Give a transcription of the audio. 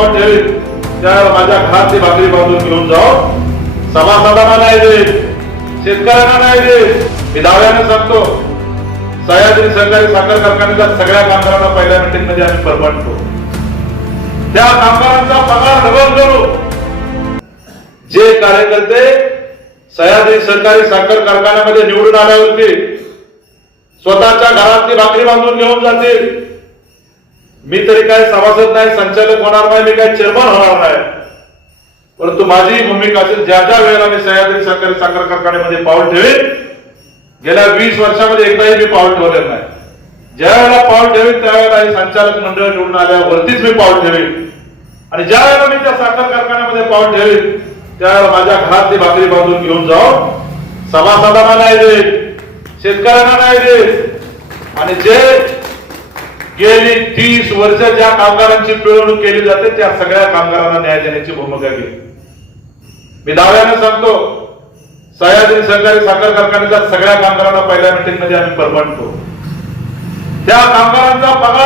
पाऊल ठेवील त्या माझ्या घरातली भाकरी बांधून घेऊन जाऊ सभासदांना नाही देत शेतकऱ्यांना नाही देत. मी दाव्याने सांगतो सह्याद्री सहकारी साखर कारखान्याच्या सगळ्या कामगारांना पहिल्या मिटिंगमध्ये आम्ही परवानतो त्या कामगारांचा पगार डबल करू. जे कार्यकर्ते सह्याद्री सहकारी साखर कारखान्यामध्ये निवडून आल्यावरती स्वतःच्या घरातली भाकरी बांधून घेऊन जातील. मी तरी काय सभासद नाही संचालक होणार नाही मी काय चेअरमन होणार नाही. परंतु माझी भूमिका असेल ज्या ज्या वेळेला मी सह्याद्री सहकारी साखर कारखान्यामध्ये पाऊल ठेवेन गेल्या वीस वर्षामध्ये एकदाही मी पाऊल ठेवलेलं नाही. ज्या वेळेला पाऊल ठेवेन त्यावेळेला हे संचालक मंडळ निवडून आल्यावरतीच मी पाऊल ठेवेन. आणि ज्या वेळेला मी त्या साखर कारखान्यामध्ये पाऊल ठेवेन त्यावेळेला माझ्या घरातली भाकरी बांधून घेऊन जाऊ सभासदांना नाही देत शेतकऱ्यांना नाही देत आणि जे गेली तीस वर्ष ज्या कामगारांची पिळवणूक केली जाते त्या सगळ्या कामगारांना न्याय देण्याची भूमिका घेईल मी दाव्याने सांगतो सह्याद्री सहकारी साखर कारखान्याच्या सगळ्या कामगारांना पहिल्या मिटिंगमध्ये आम्ही परमानतो त्या कामगारांचा पगार